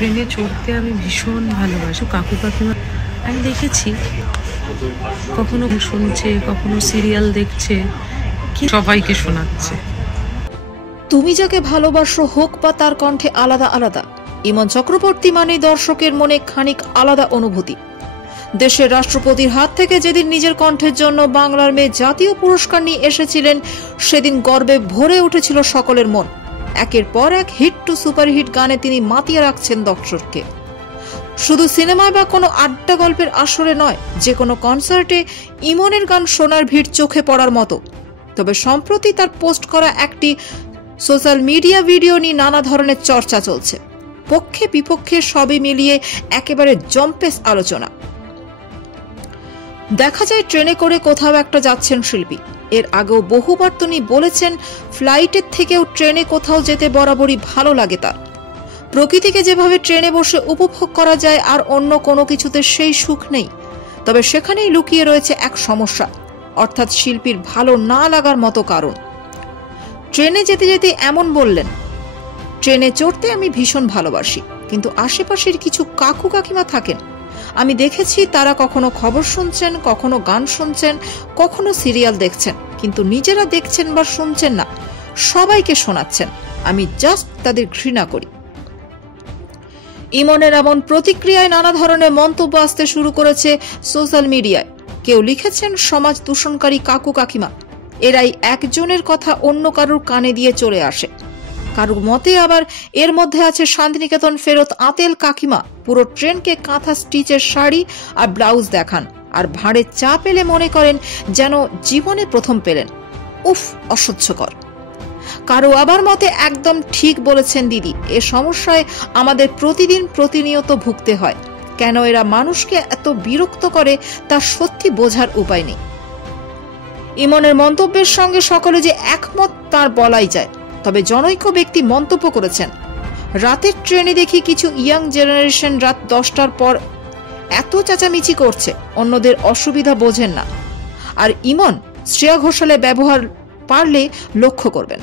ট্রেনে চড়তে আমি ভীষণ ভালোবাসি। কাকু কাকিমা আমি দেখেছি কখনো শুনছে, কখনো সিরিয়াল দেখছে, সবাইকে শোনাচ্ছে। তুমি যাকে ভালোবাসো হোক বা তার কণ্ঠে আলাদা আলাদা, ইমন চক্রবর্তী মানে দর্শকের মনে খানিক আলাদা অনুভূতি। দেশের রাষ্ট্রপতির হাত থেকে যেদিন নিজের কণ্ঠের জন্য বাংলার মেয়ে জাতীয় পুরস্কার নিয়ে এসেছিলেন, সেদিন গর্বে ভরে উঠেছিল সকলের মন। একের পর এক হিট টু সুপারহিট গানে তিনি মাতিয়ে রাখছেন দর্শককে। শুধু সিনেমায় বা কোনো আড্ডা গল্পের আসরে নয়, যে কোনো কনসার্টে ইমনের গান শোনার ভিড় চোখে পড়ার মতো। তবে সম্প্রতি তার পোস্ট করা একটি সোশ্যাল মিডিয়া ভিডিও নিয়ে নানা ধরনের চর্চা চলছে। পক্ষে বিপক্ষে সবই মিলিয়ে একেবারে জম্পেস আলোচনা। দেখা যায় ট্রেনে করে কোথাও একটা যাচ্ছেন শিল্পী। এর আগেও বহুবার তিনি বলেছেন ফ্লাইটের থেকেও ট্রেনে কোথাও যেতে বরাবরই ভালো লাগে তার। প্রকৃতিকে যেভাবে ট্রেনে বসে উপভোগ করা যায় আর অন্য কোনো কিছুতে সেই সুখ নেই। তবে সেখানেই লুকিয়ে রয়েছে এক সমস্যা, অর্থাৎ শিল্পীর ভালো না লাগার মতো কারণ। ট্রেনে যেতে যেতে এমন বললেন, ট্রেনে চড়তে আমি ভীষণ ভালোবাসি, কিন্তু আশেপাশের কিছু কাকু কাকিমা থাকেন, আমি দেখেছি তারা কখনো খবর শুনছেন, কখনো গান শুনছেন, কখনো সিরিয়াল দেখছেন, কিন্তু নিজেরা দেখছেন বা শুনছেন না, সবাইকে শোনাচ্ছেন। আমি জাস্ট তাদের ঘৃণা করি। ইমনের এমন প্রতিক্রিয়ায় নানা ধরনের মন্তব্য আসতে শুরু করেছে সোশ্যাল মিডিয়ায়। কেউ লিখেছেন সমাজ দূষণকারী কাকু কাকিমা, এরাই একজনের কথা অন্য কারুর কানে দিয়ে চলে আসে। কারুর মতে আবার এর মধ্যে আছে শান্তিনিকেতন ফেরত আতেল কাকিমা, পুরো ট্রেনকে কাঁথা স্টিচের শাড়ি আর ব্লাউজ দেখান, আর ভাঁড়ে চা পেলে মনে করেন যেন জীবনে প্রথম পেলেন। উফ, অসহ্যকর। কারো আবার মতে একদম ঠিক বলেছেন দিদি, এ সমস্যায় আমাদের প্রতিনিয়ত ভুগতে হয়। কেন এরা মানুষকে এত বিরক্ত করে তা সত্যি বোঝার উপায় নেই। ইমনের মন্তব্যের সঙ্গে সকলে যে একমত তার বলাই যায়। তবে জনৈক ব্যক্তি মন্তব্য করেছেন, রাতের ট্রেনে দেখি কিছু ইয়াং জেনারেশন রাত 10টার পর এত চেঁচামেচি করছে, অন্যদের অসুবিধা বোঝেন না। আর ইমন শ্রেয়া ঘোষালের ব্যবহার পারলে লক্ষ্য করবেন।